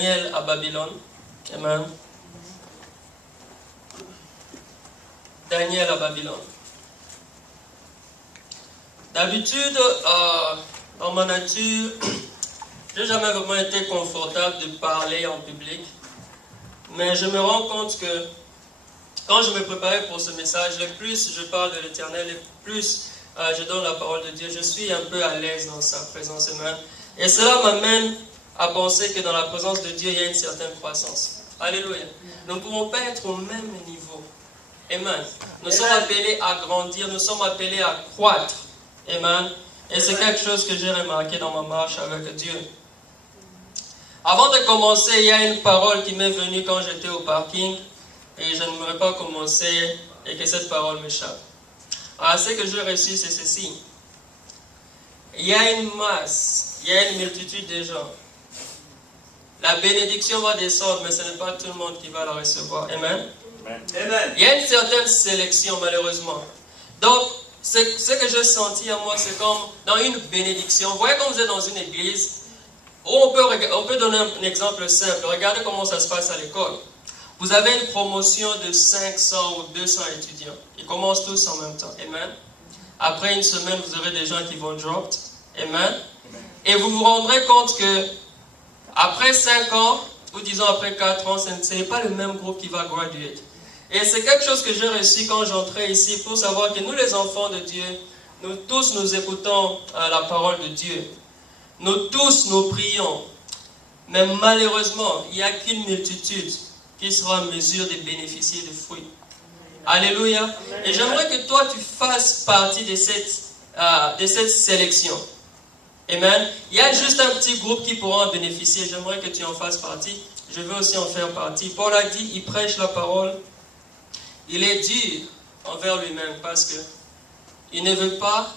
Daniel à Babylone. Amen. Daniel à Babylone. D'habitude, dans ma nature, je n'ai jamais vraiment été confortable de parler en public. Mais je me rends compte que quand je me préparais pour ce message, le plus je parle de l'Éternel, le plus je donne la parole de Dieu, je suis un peu à l'aise dans sa présence. Amen. Et cela m'amène à penser que dans la présence de Dieu, il y a une certaine croissance. Alléluia. Nous ne pouvons pas être au même niveau. Amen. Nous sommes appelés à grandir, nous sommes appelés à croître. Amen. Et c'est quelque chose que j'ai remarqué dans ma marche avec Dieu. Avant de commencer, il y a une parole qui m'est venue quand j'étais au parking et je n'aimerais pas commencer et que cette parole m'échappe. Alors, ce que j'ai reçu, c'est ceci. Il y a une masse, il y a une multitude de gens. La bénédiction va descendre, mais ce n'est pas tout le monde qui va la recevoir. Amen. Amen. Il y a une certaine sélection, malheureusement. Donc, ce que j'ai senti à moi, c'est comme dans une bénédiction. Vous voyez quand vous êtes dans une église, on peut donner un exemple simple. Regardez comment ça se passe à l'école. Vous avez une promotion de 500 ou 200 étudiants. Ils commencent tous en même temps. Amen. Après une semaine, vous aurez des gens qui vont drop. Amen. Et vous vous rendrez compte que après 5 ans, ou disons après 4 ans, ce n'est pas le même groupe qui va graduate. Et c'est quelque chose que j'ai reçu quand j'entrais ici pour savoir que nous, les enfants de Dieu, nous tous nous écoutons la parole de Dieu. Nous tous nous prions. Mais malheureusement, il n'y a qu'une multitude qui sera en mesure de bénéficier des fruits. Alléluia. Et j'aimerais que toi, tu fasses partie de cette sélection. Amen. Il y a juste un petit groupe qui pourra en bénéficier. J'aimerais que tu en fasses partie. Je veux aussi en faire partie. Paul a dit, il prêche la parole. Il est dur envers lui-même parce que il ne veut pas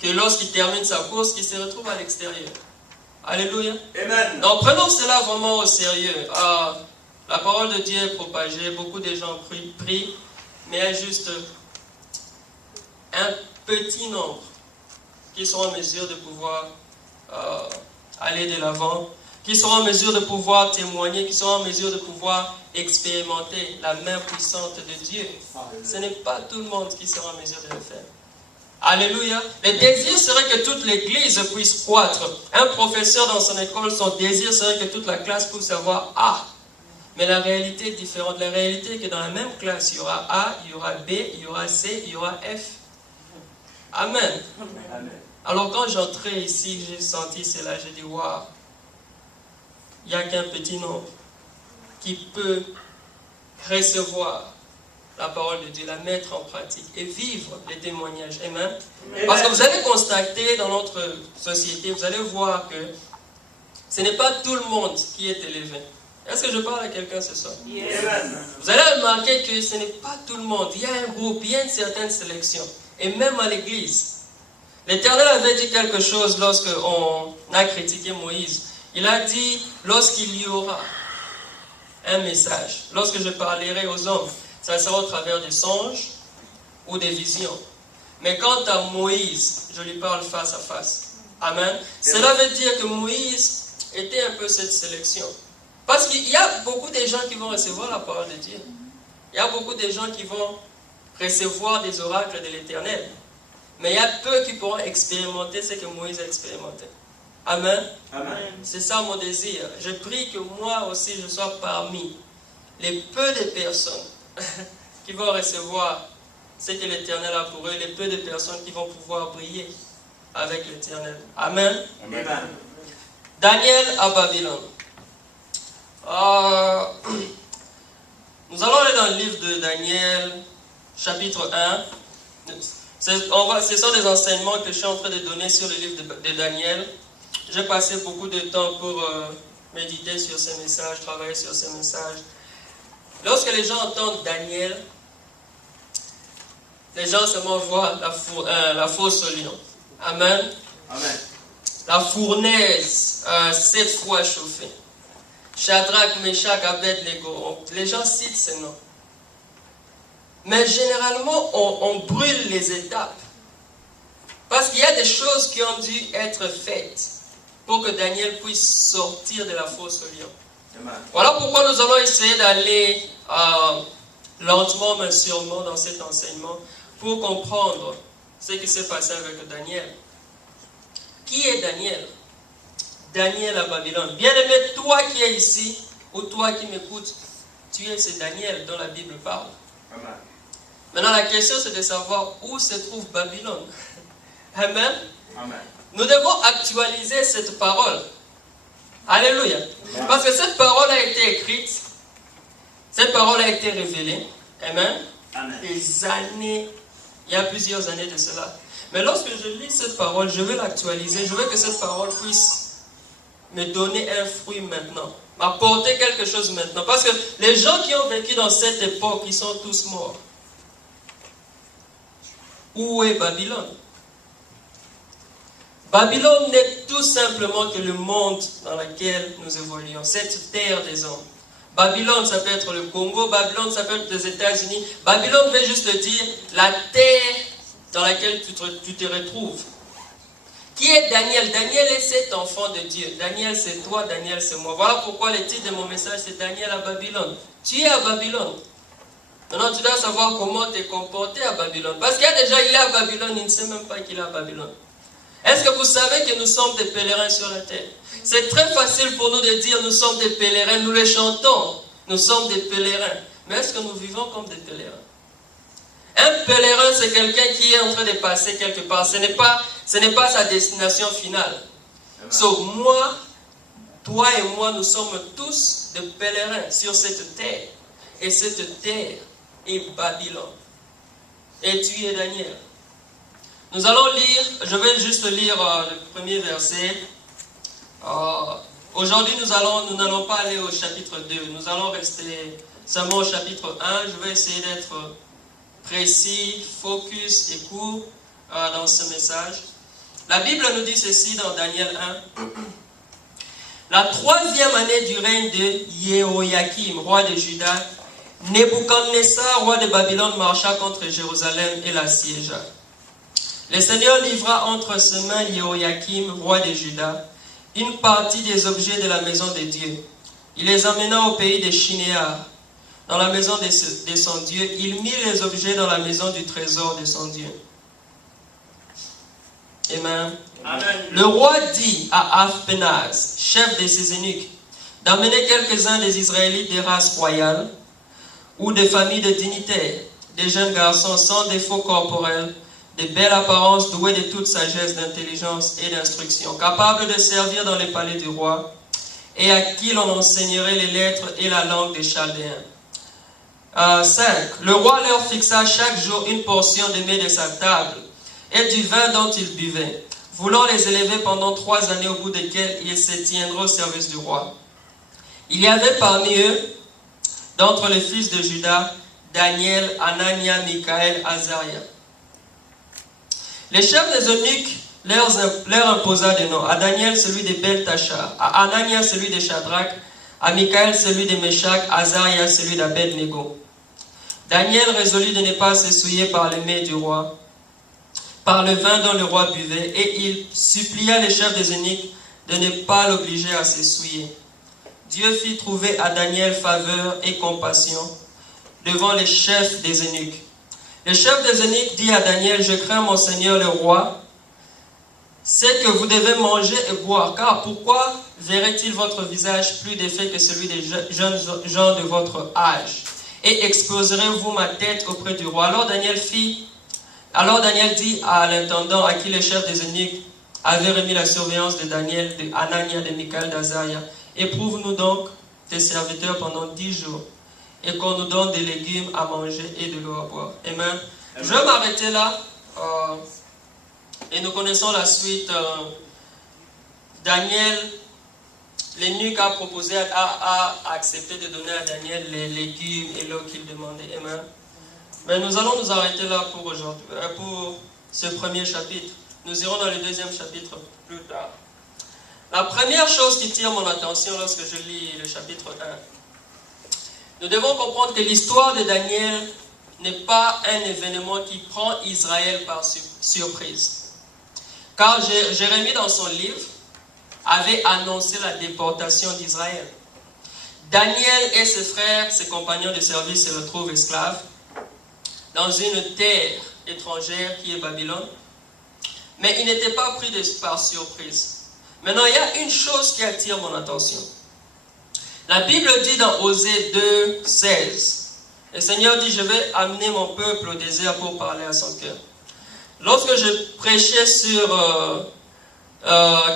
que lorsqu'il termine sa course, qu'il se retrouve à l'extérieur. Alléluia. Amen. Donc prenons cela vraiment au sérieux. La parole de Dieu est propagée, beaucoup de gens prient, mais il y a juste un petit nombre qui seront en mesure de pouvoir aller de l'avant, qui seront en mesure de pouvoir témoigner, qui seront en mesure de pouvoir expérimenter la main puissante de Dieu. Ce n'est pas tout le monde qui sera en mesure de le faire. Alléluia. Le désir serait que toute l'église puisse croître. Un professeur dans son école, son désir serait que toute la classe puisse avoir A. Mais la réalité est différente. La réalité est que dans la même classe, il y aura A, il y aura B, il y aura C, il y aura F. Amen. Alors quand j'entrais ici, j'ai senti cela, j'ai dit, waouh, il n'y a qu'un petit nombre qui peut recevoir la parole de Dieu, la mettre en pratique et vivre les témoignages. Amen. Parce que vous allez constater dans notre société, vous allez voir que ce n'est pas tout le monde qui est élevé. Est-ce que je parle à quelqu'un ce soir? Yes. Vous allez remarquer que ce n'est pas tout le monde. Il y a un groupe, il y a une certaine sélection. Et même à l'église. L'Éternel avait dit quelque chose lorsqu'on a critiqué Moïse. Il a dit, lorsqu'il y aura un message, lorsque je parlerai aux hommes, ça sera au travers des songes ou des visions. Mais quant à Moïse, je lui parle face à face. Amen. Cela veut dire que Moïse était un peu cette sélection. Parce qu'il y a beaucoup de gens qui vont recevoir la parole de Dieu. Il y a beaucoup de gens qui vont recevoir des oracles de l'Éternel. Mais il y a peu qui pourront expérimenter ce que Moïse a expérimenté. Amen. Amen. C'est ça mon désir. Je prie que moi aussi je sois parmi les peu de personnes qui vont recevoir ce que l'Éternel a pour eux, les peu de personnes qui vont pouvoir briller avec l'Éternel. Amen. Amen. Daniel à Babylone. Nous allons aller dans le livre de Daniel, chapitre 1. Ce sont des enseignements que je suis en train de donner sur le livre de Daniel. J'ai passé beaucoup de temps pour méditer sur ces messages, travailler sur ces messages. Lorsque les gens entendent Daniel, les gens seulement voient la fosse au lion. Amen. Amen. La fournaise 7 fois chauffée. Shadrach, Meshach, Abednego. Les gens citent ces noms. Mais généralement, on brûle les étapes. Parce qu'il y a des choses qui ont dû être faites pour que Daniel puisse sortir de la fosse au lion. Amen. Voilà pourquoi nous allons essayer d'aller lentement mais sûrement dans cet enseignement pour comprendre ce qui s'est passé avec Daniel. Qui est Daniel? Daniel à Babylone. Bien-aimé, toi qui es ici, ou toi qui m'écoutes, tu es ce Daniel dont la Bible parle. Amen. Maintenant, la question c'est de savoir où se trouve Babylone. Amen. Amen. Nous devons actualiser cette parole. Alléluia. Amen. Parce que cette parole a été écrite, cette parole a été révélée. Amen. Amen. Des années, il y a plusieurs années de cela. Mais lorsque je lis cette parole, je veux l'actualiser. Je veux que cette parole puisse me donner un fruit maintenant, m'apporter quelque chose maintenant. Parce que les gens qui ont vécu dans cette époque, ils sont tous morts. Où est Babylone? Babylone n'est tout simplement que le monde dans lequel nous évoluons, cette terre des hommes. Babylone, ça peut être le Congo, Babylone, ça peut être les États-Unis. Babylone veut juste dire la terre dans laquelle tu te retrouves. Qui est Daniel? Daniel est cet enfant de Dieu. Daniel, c'est toi, Daniel, c'est moi. Voilà pourquoi le titre de mon message, c'est Daniel à Babylone. Tu es à Babylone. Maintenant, tu dois savoir comment te comporter à Babylone. Parce qu'il y a des gens, il est à Babylone, il ne sait même pas qu'il est à Babylone. Est-ce que vous savez que nous sommes des pèlerins sur la terre? C'est très facile pour nous de dire nous sommes des pèlerins, nous les chantons, nous sommes des pèlerins. Mais est-ce que nous vivons comme des pèlerins? Un pèlerin, c'est quelqu'un qui est en train de passer quelque part. Ce n'est pas sa destination finale. So, moi, toi et moi, nous sommes tous des pèlerins sur cette terre. Et cette terre est Babylone. Et tu es Daniel. Nous allons lire, je vais juste lire le premier verset. Aujourd'hui, nous n'allons pas aller au chapitre 2. Nous allons rester seulement au chapitre 1. Je vais essayer d'être précis, focus et court dans ce message. La Bible nous dit ceci dans Daniel 1. La 3e année du règne de Jéhoïakim, roi de Juda, Nebuchadnezzar, roi de Babylone, marcha contre Jérusalem et l'assiégea. Le Seigneur livra entre ses mains Jéhoïakim, roi de Juda, une partie des objets de la maison de Dieu. Il les amena au pays de Shinéar, dans la maison de son Dieu. Il mit les objets dans la maison du trésor de son Dieu. Amen. Amen. Le roi dit à Aspénaz, chef de ses eunuques, d'amener quelques-uns des Israélites des races royales ou des familles de dignitaires, des jeunes garçons sans défaut corporel, de belle apparence, doués de toute sagesse, d'intelligence et d'instruction, capables de servir dans les palais du roi, et à qui l'on enseignerait les lettres et la langue des Chaldéens. 5. Le roi leur fixa chaque jour une portion de mets de sa table et du vin dont ils buvaient, voulant les élever pendant 3 années au bout desquelles ils se tiendraient au service du roi. Il y avait parmi eux, d'entre les fils de Juda, Daniel, Anania, Michaël, Azaria. Les chefs des eunuques leur imposa des noms. À Daniel, celui de Beltachar. À Anania, celui de Shadrach. À Michaël, celui de Meshach. À Azaria, celui d'Abed-Nego. Daniel résolut de ne pas se souiller par les mets du roi, par le vin dont le roi buvait, et il supplia les chefs des eunuques de ne pas l'obliger à se souiller. Dieu fit trouver à Daniel faveur et compassion devant les chefs des eunuques. Le chef des eunuques dit à Daniel, je crains mon Seigneur le roi, c'est que vous devez manger et boire, car pourquoi verrait-il votre visage plus défait que celui des jeunes gens de votre âge? Et exposerez-vous ma tête auprès du roi? Alors Daniel dit à l'intendant à qui le chef des eunuques avait remis la surveillance de Daniel, de Anania, de Michaël, d'Azaria, éprouve-nous donc tes serviteurs pendant 10 jours, et qu'on nous donne des légumes à manger et de l'eau à boire. Amen. Amen. Je vais m'arrêter là. Et nous connaissons la suite. Daniel, l'eunuque a proposé, a accepté de donner à Daniel les légumes et l'eau qu'il demandait. Amen. Mais nous allons nous arrêter là pour aujourd'hui, pour ce premier chapitre. Nous irons dans le deuxième chapitre plus tard. La première chose qui tire mon attention lorsque je lis le chapitre 1, nous devons comprendre que l'histoire de Daniel n'est pas un événement qui prend Israël par surprise. Car Jérémie, dans son livre, avait annoncé la déportation d'Israël. Daniel et ses frères, ses compagnons de service se retrouvent esclaves dans une terre étrangère qui est Babylone. Mais ils n'étaient pas pris par surprise. Maintenant, il y a une chose qui attire mon attention. La Bible dit dans Osée 2, 16, le Seigneur dit, je vais amener mon peuple au désert pour parler à son cœur. Lorsque je prêchais sur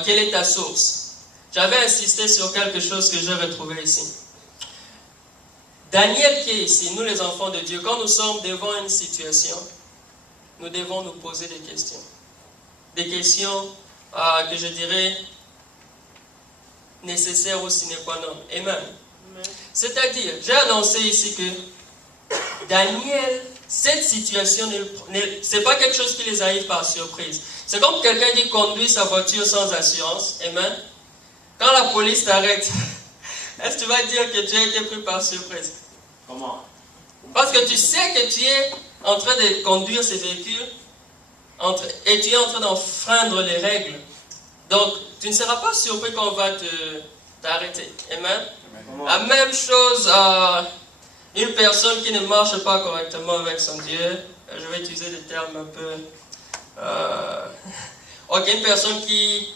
quelle est ta source, j'avais insisté sur quelque chose que j'ai retrouvé ici. Daniel qui est ici, nous les enfants de Dieu, quand nous sommes devant une situation, nous devons nous poser des questions. Des questions que je dirais nécessaires au sine qua non. Amen. C'est-à-dire, j'ai annoncé ici que Daniel, cette situation, ce n'est pas quelque chose qui les arrive par surprise. C'est comme quelqu'un qui conduit sa voiture sans assurance. Amen. Quand la police t'arrête, est-ce que tu vas dire que tu as été pris par surprise? Comment? Parce que tu sais que tu es en train de conduire ces véhicules et tu es en train d'enfreindre les règles. Donc, tu ne seras pas surpris qu'on va t'arrêter. Amen. La même chose à une personne qui ne marche pas correctement avec son Dieu. Je vais utiliser des termes un peu... Ok, une personne qui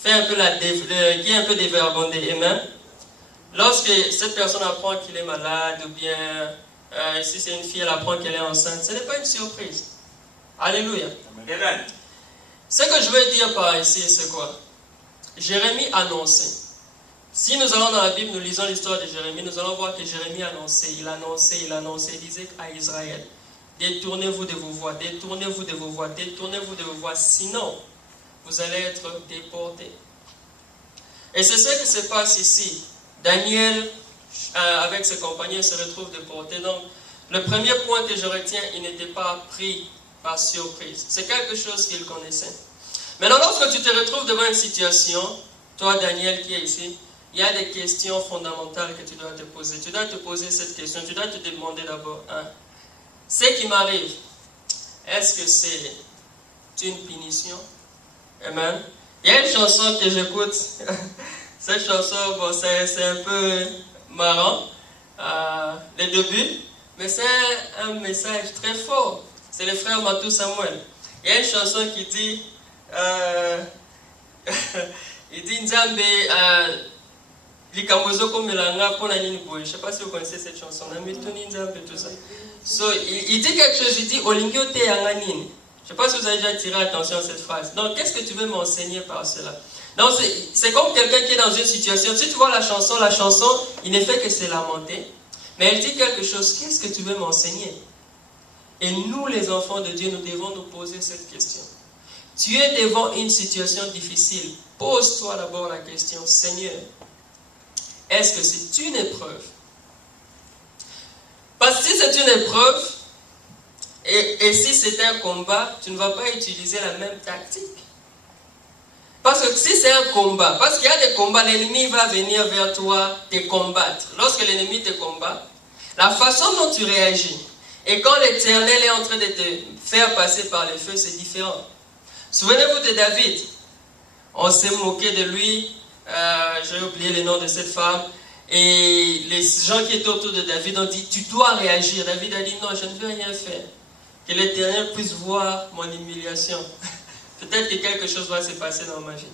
fait un peu qui est un peu dévergondée. Amen. Lorsque cette personne apprend qu'il est malade, ou bien si c'est une fille, elle apprend qu'elle est enceinte, ce n'est pas une surprise. Alléluia. Amen. Ce que je veux dire par ici, c'est quoi? Jérémie annonçait. Si nous allons dans la Bible, nous lisons l'histoire de Jérémie, nous allons voir que Jérémie annonçait, il disait à Israël, détournez-vous de vos voies, détournez-vous de vos voies, détournez-vous de vos voies, sinon vous allez être déportés. Et c'est ce qui se passe ici. Daniel, avec ses compagnons, se retrouve déporté. Donc, le premier point que je retiens, il n'était pas pris par surprise. C'est quelque chose qu'il connaissait. Maintenant, lorsque tu te retrouves devant une situation, toi, Daniel, qui est ici, il y a des questions fondamentales que tu dois te poser. Tu dois te poser cette question. Tu dois te demander d'abord, ce qui m'arrive, est-ce que c'est une punition? Amen. Il y a une chanson que j'écoute. Cette chanson, bon, c'est un peu marrant, le début, mais c'est un message très fort. C'est le frère Matou Samuel. Il y a une chanson qui dit, il dit Nzambe, Likamozoko Melanga Ponanini Boy. Je ne sais pas si vous connaissez cette chanson. Tout ça. So, il dit quelque chose, il dit Olingyo te yanganini. Je ne sais pas si vous avez déjà tiré attention à cette phrase. Donc, qu'est-ce que tu veux m'enseigner par cela? Donc, c'est comme quelqu'un qui est dans une situation. Si tu vois la chanson, il ne fait que se lamenter. Mais elle dit quelque chose. Qu'est-ce que tu veux m'enseigner? Et nous, les enfants de Dieu, nous devons nous poser cette question. Tu es devant une situation difficile. Pose-toi d'abord la question, Seigneur, est-ce que c'est une épreuve? Parce que si c'est une épreuve, et si c'est un combat, tu ne vas pas utiliser la même tactique. Parce que si c'est un combat, parce qu'il y a des combats, l'ennemi va venir vers toi te combattre. Lorsque l'ennemi te combat, la façon dont tu réagis, et quand l'Éternel est en train de te faire passer par le feu, c'est différent. Souvenez-vous de David. On s'est moqué de lui, j'ai oublié le nom de cette femme, et les gens qui étaient autour de David ont dit, tu dois réagir. David a dit, non, je ne veux rien faire. Que l'Éternel puisse voir mon humiliation. Peut-être que quelque chose va se passer dans ma vie.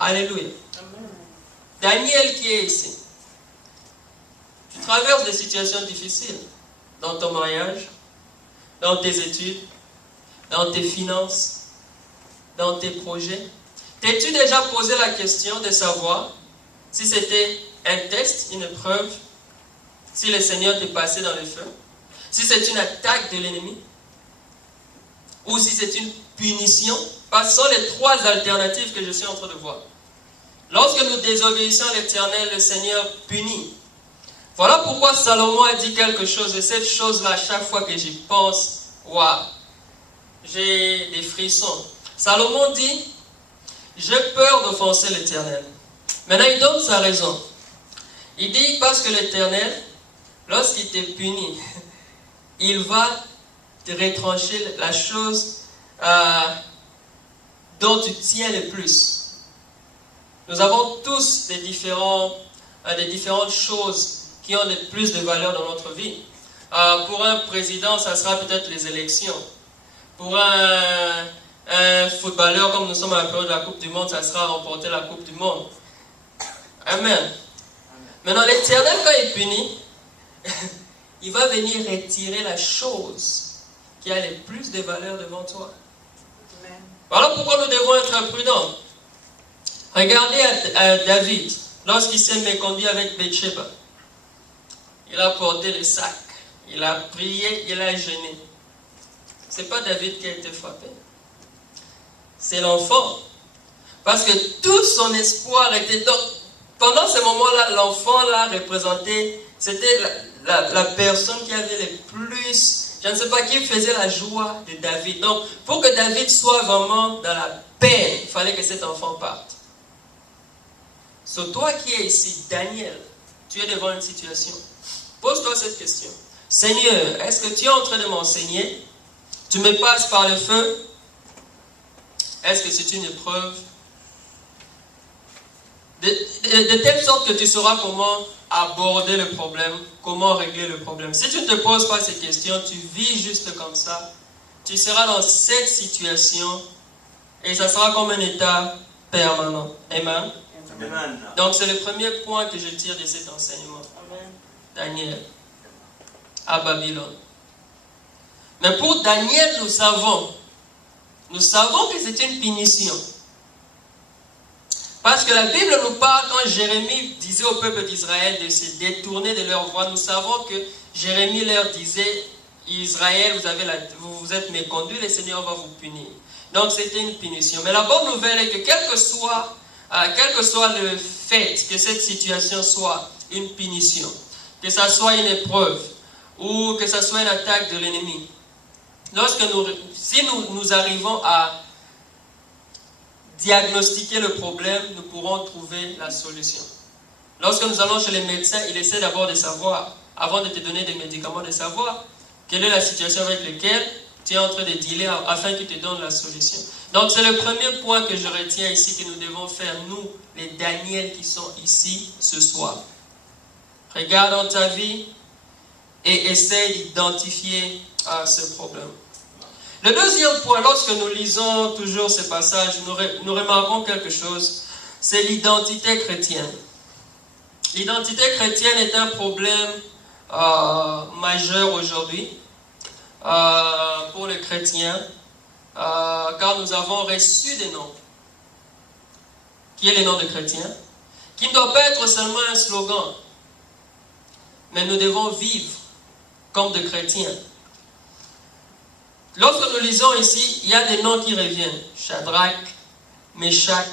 Alléluia. Amen. Daniel qui est ici. Tu traverses des situations difficiles dans ton mariage, dans tes études, dans tes finances, dans tes projets. T'es-tu déjà posé la question de savoir si c'était un test, une épreuve, si le Seigneur t'est passé dans le feu, si c'est une attaque de l'ennemi, ou si c'est une punition? Parce que ce sont les trois alternatives que je suis en train de voir. Lorsque nous désobéissons à l'Éternel, le Seigneur punit. Voilà pourquoi Salomon a dit quelque chose, et cette chose-là, chaque fois que j'y pense, waouh, j'ai des frissons. Salomon dit, j'ai peur d'offenser l'Éternel. Maintenant, il donne sa raison. Il dit, parce que l'Éternel, lorsqu'il te punit, il va te retrancher la chose dont tu tiens le plus. Nous avons tous des différentes choses qui ont plus de valeur dans notre vie. Pour un président, ça sera peut-être les élections. Pour un footballeur, comme nous sommes à la période de la Coupe du Monde, ça sera remporter la Coupe du Monde. Amen. Maintenant, l'Éternel, quand il punit, il va venir retirer la chose qui a le plus de valeur devant toi. Amen. Voilà pourquoi nous devons être prudents. Regardez à David, lorsqu'il s'est méconduit avec Bathsheba. Il a porté le sac, il a prié, il a jeûné. Ce n'est pas David qui a été frappé. C'est l'enfant. Parce que tout son espoir était... Donc, pendant ce moment-là, l'enfant là représenté, c'était la personne qui avait le plus... Je ne sais pas qui faisait la joie de David. Donc, pour que David soit vraiment dans la paix, il fallait que cet enfant parte. So, toi qui es ici, Daniel, tu es devant une situation. Pose-toi cette question. Seigneur, est-ce que tu es en train de m'enseigner? Tu me passes par le feu? Est-ce que c'est une épreuve? De telle sorte que tu sauras comment aborder le problème, comment régler le problème. Si tu ne te poses pas ces questions, tu vis juste comme ça, tu seras dans cette situation et ça sera comme un état permanent. Amen. Amen. Donc c'est le premier point que je tire de cet enseignement. Amen. Daniel, à Babylone. Mais pour Daniel, nous savons que c'est une punition. Parce que la Bible nous parle, quand Jérémie disait au peuple d'Israël de se détourner de leur voie, nous savons que Jérémie leur disait, Israël, vous êtes méconduits, le Seigneur va vous punir. Donc c'était une punition. Mais la bonne nouvelle est que quel que soit le fait que cette situation soit une punition, que ça soit une épreuve, ou que ça soit une attaque de l'ennemi, si nous arrivons à diagnostiquer le problème, nous pourrons trouver la solution. Lorsque nous allons chez les médecins, ils essaient d'abord de savoir, avant de te donner des médicaments, de savoir quelle est la situation avec laquelle tu es en train de dealer afin qu'ils te donnent la solution. Donc c'est le premier point que je retiens ici que nous devons faire, nous, les Daniel qui sont ici ce soir. Regarde dans ta vie et essaie d'identifier ce problème. Le deuxième point, lorsque nous lisons toujours ces passages, nous remarquons quelque chose, c'est l'identité chrétienne. L'identité chrétienne est un problème majeur aujourd'hui pour les chrétiens, car nous avons reçu des noms. Qui est le nom de chrétien? Qui ne doit pas être seulement un slogan, mais nous devons vivre comme des chrétiens. Lorsque nous lisons ici, il y a des noms qui reviennent. Shadrach, Meshach,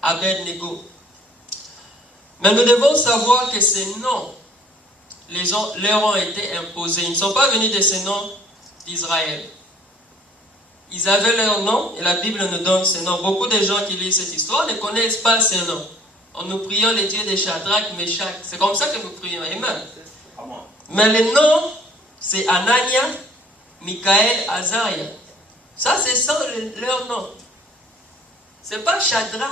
Abednego. Mais nous devons savoir que ces noms leur ont été imposés. Ils ne sont pas venus de ces noms d'Israël. Ils avaient leur nom et la Bible nous donne ces noms. Beaucoup de gens qui lisent cette histoire ne connaissent pas ces noms. Nous prions les dieux de Shadrach, Meshach. C'est comme ça que nous prions. Amen. Mais les noms, c'est Anania, Michaël, Azaria. Ça, c'est ça leur nom. Ce n'est pas Shadrach.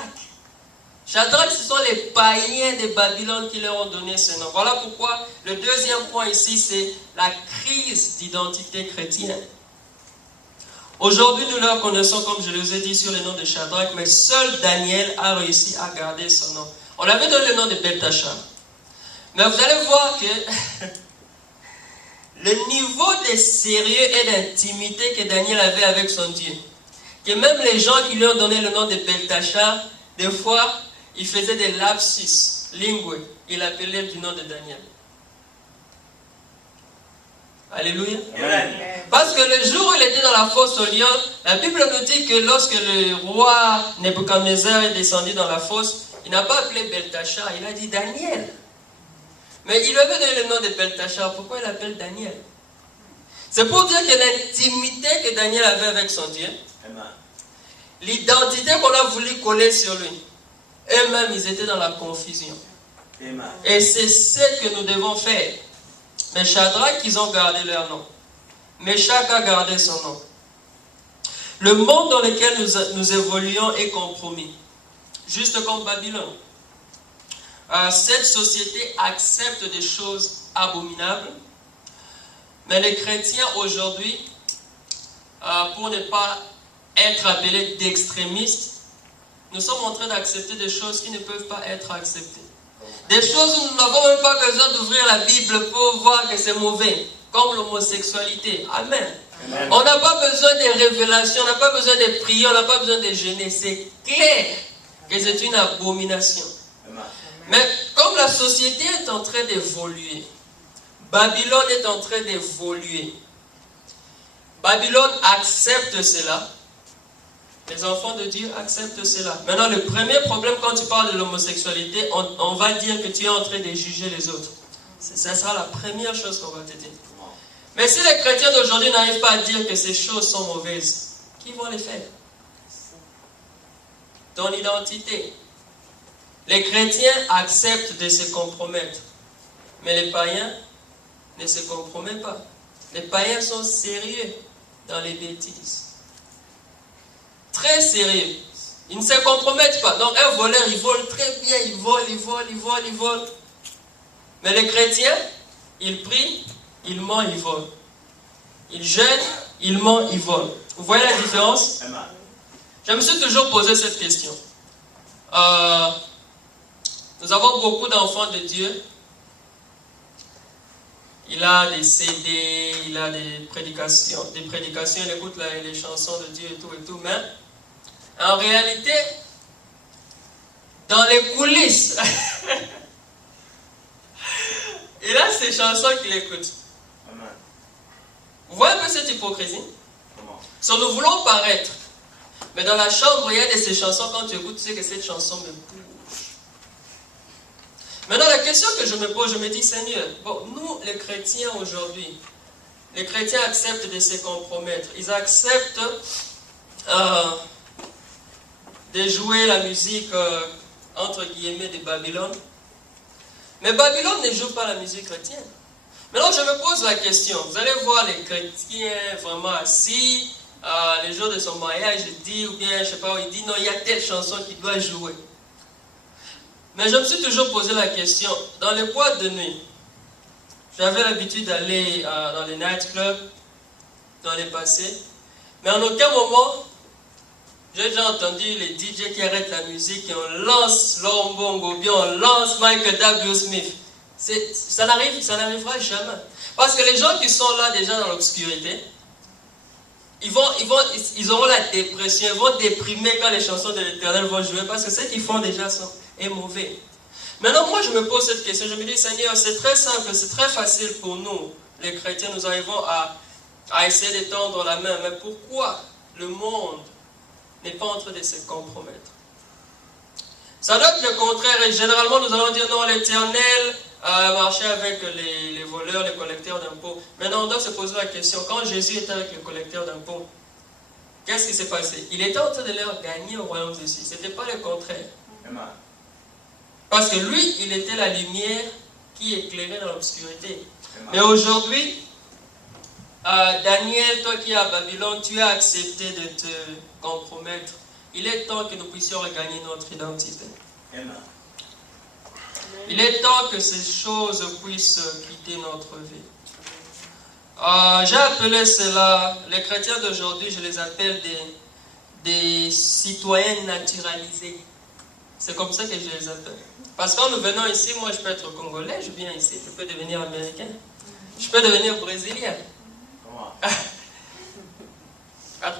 Shadrach, ce sont les païens de Babylone qui leur ont donné ce nom. Voilà pourquoi le deuxième point ici, c'est la crise d'identité chrétienne. Aujourd'hui, nous leur connaissons, comme je les ai dit, sur le nom de Shadrach, mais seul Daniel a réussi à garder son nom. On avait donné le nom de Beltachar. Mais vous allez voir que le niveau de sérieux et d'intimité que Daniel avait avec son Dieu, que même les gens qui lui ont donné le nom de Beltachar, des fois, ils faisaient des lapsus linguae. Il appelait du nom de Daniel. Alléluia. Amen. Parce que le jour où il était dans la fosse au lion, la Bible nous dit que lorsque le roi Nebuchadnezzar est descendu dans la fosse, il n'a pas appelé Beltachar, il a dit Daniel. Mais il avait donné le nom de Beltachar. Pourquoi il appelle Daniel? C'est pour dire que l'intimité que Daniel avait avec son Dieu, l'identité qu'on a voulu coller sur lui, eux-mêmes, ils étaient dans la confusion. Amen. Et c'est ce que nous devons faire. Mais Shadrach, ils ont gardé leur nom. Meshach a gardé son nom. Le monde dans lequel nous évoluons est compromis. juste comme Babylone. Cette société accepte des choses abominables, mais les chrétiens aujourd'hui, pour ne pas être appelés d'extrémistes, nous sommes en train d'accepter des choses qui ne peuvent pas être acceptées. Des choses où nous n'avons même pas besoin d'ouvrir la Bible pour voir que c'est mauvais, comme l'homosexualité. Amen. Amen. On n'a pas besoin de révélations, on n'a pas besoin de prier, on n'a pas besoin de jeûner. C'est clair que c'est une abomination. Amen. Mais comme la société est en train d'évoluer, Babylone est en train d'évoluer, Babylone accepte cela. Les enfants de Dieu acceptent cela. Maintenant, le premier problème quand tu parles de l'homosexualité, on va dire que tu es en train de juger les autres. Ça sera la première chose qu'on va te dire. Mais si les chrétiens d'aujourd'hui n'arrivent pas à dire que ces choses sont mauvaises, qui vont les faire? Ton identité. Les chrétiens acceptent de se compromettre. Mais les païens ne se compromettent pas. Les païens sont sérieux dans les bêtises. Très sérieux. Ils ne se compromettent pas. Donc un voleur, il vole très bien, il vole. Mais les chrétiens, ils prient, ils mentent, ils volent. Ils jeûnent, ils mentent, ils volent. Vous voyez la différence? Je me suis toujours posé cette question. Nous avons beaucoup d'enfants de Dieu. Il a des CD, il a des prédications, il écoute les chansons de Dieu et tout, mais en réalité, dans les coulisses, il a ces chansons qu'il écoute. Amen. Vous voyez un peu cette hypocrisie? So, nous voulons paraître, mais dans la chambre, il y a de ces chansons, quand tu écoutes, tu sais que cette chanson me bouge. Maintenant, la question que je me pose, je me dis, Seigneur, bon, nous, les chrétiens aujourd'hui, les chrétiens acceptent de se compromettre. Ils acceptent de jouer la musique, entre guillemets, de Babylone. Mais Babylone ne joue pas la musique chrétienne. Maintenant, je me pose la question. Vous allez voir les chrétiens vraiment assis, les jours de son mariage, il dit, ou bien, je ne sais pas, il dit, non, il y a telle chanson qui doit jouer. Mais je me suis toujours posé la question, dans les boîtes de nuit, j'avais l'habitude d'aller dans les nightclubs, dans les passés, mais en aucun moment, j'ai déjà entendu les DJ qui arrêtent la musique et on lance Lombongo, bien on lance Michael W. Smith. Ça n'arrivera jamais. Parce que les gens qui sont là déjà dans l'obscurité, ils auront la dépression, ils vont déprimer quand les chansons de l'Éternel vont jouer, parce que ce qu'ils font déjà est mauvais. Maintenant, moi, je me pose cette question. Je me dis, Seigneur, c'est très simple, c'est très facile pour nous, les chrétiens. Nous arrivons à essayer de tendre la main. Mais pourquoi le monde n'est pas en train de se compromettre? Ça doit être le contraire. Et généralement, nous allons dire, non, l'Éternel a marché avec les voleurs, les collecteurs d'impôts. Maintenant, on doit se poser la question. Quand Jésus était avec les collecteurs d'impôts, qu'est-ce qui s'est passé? Il était en train de leur gagner au royaume des cieux. Ce n'était pas le contraire. Amen. Parce que lui, il était la lumière qui éclairait dans l'obscurité. Mais aujourd'hui, Daniel, toi qui es à Babylone, tu as accepté de te compromettre. Il est temps que nous puissions regagner notre identité. Amen. Il est temps que ces choses puissent quitter notre vie. J'ai appelé cela, les chrétiens d'aujourd'hui, je les appelle des citoyens naturalisés. C'est comme ça que je les appelle. Parce que quand nous venons ici, moi je peux être congolais, je viens ici, je peux devenir américain, je peux devenir brésilien.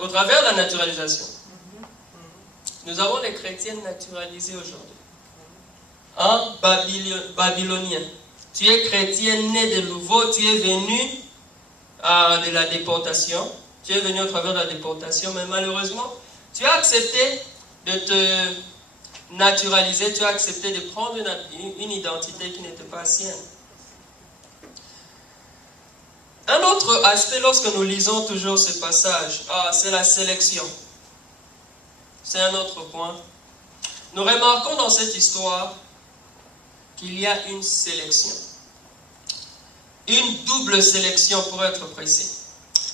Au travers de la naturalisation. Nous avons les chrétiens naturalisés aujourd'hui. Un babylonien. Tu es chrétien né de nouveau, tu es venu de la déportation. Tu es venu au travers de la déportation, mais malheureusement, tu as accepté de te naturaliser, tu as accepté de prendre une identité qui n'était pas sienne. Un autre aspect, lorsque nous lisons toujours ce passage, c'est la sélection. C'est un autre point. Nous remarquons dans cette histoire qu'il y a une sélection. Une double sélection pour être précis.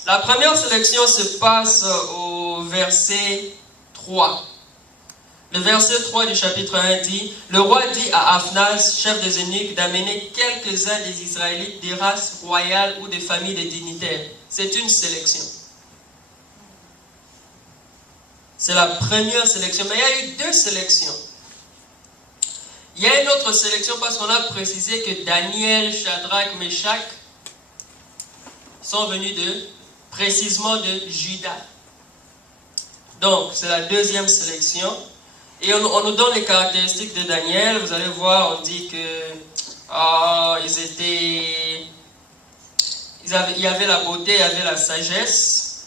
La première sélection se passe au verset 3. Le verset 3 du chapitre 1 dit, le roi dit à Aphnaz, chef des eunuques, d'amener quelques-uns des Israélites des races royales ou des familles de dignitaires. C'est une sélection. C'est la première sélection. Mais il y a eu deux sélections. Il y a une autre sélection parce qu'on a précisé que Daniel, Shadrach, Meshach sont venus précisément de Juda. Donc, c'est la deuxième sélection. Et on nous donne les caractéristiques de Daniel. Vous allez voir, on dit que il y avait la beauté, il y avait la sagesse.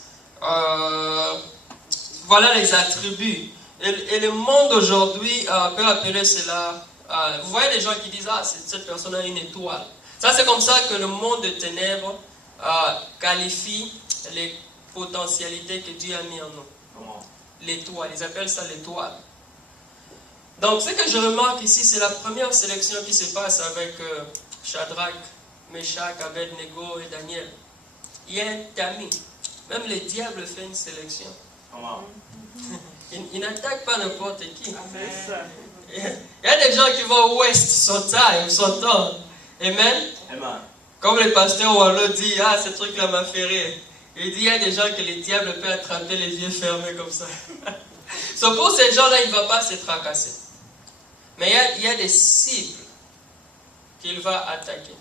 Voilà les attributs. Et le monde aujourd'hui peut appeler cela... vous voyez les gens qui disent, cette personne a une étoile. Ça, c'est comme ça que le monde de ténèbres qualifie les potentialités que Dieu a mis en nous. L'étoile, ils appellent ça l'étoile. Donc, ce que je remarque ici, c'est la première sélection qui se passe avec Shadrach, Meshach, Abednego et Daniel. Il y a un tamis. Même le diable fait une sélection. Il n'attaque pas n'importe qui. Il y a des gens qui vont au ouest, son temps. Amen. Comme le pasteur Wallo dit, ce truc-là m'a fait rire. Il dit, il y a des gens que le diable peut attraper les yeux fermés comme ça. Pour ces gens-là, il ne va pas se tracasser. Mais il y a des cibles qu'il va attaquer.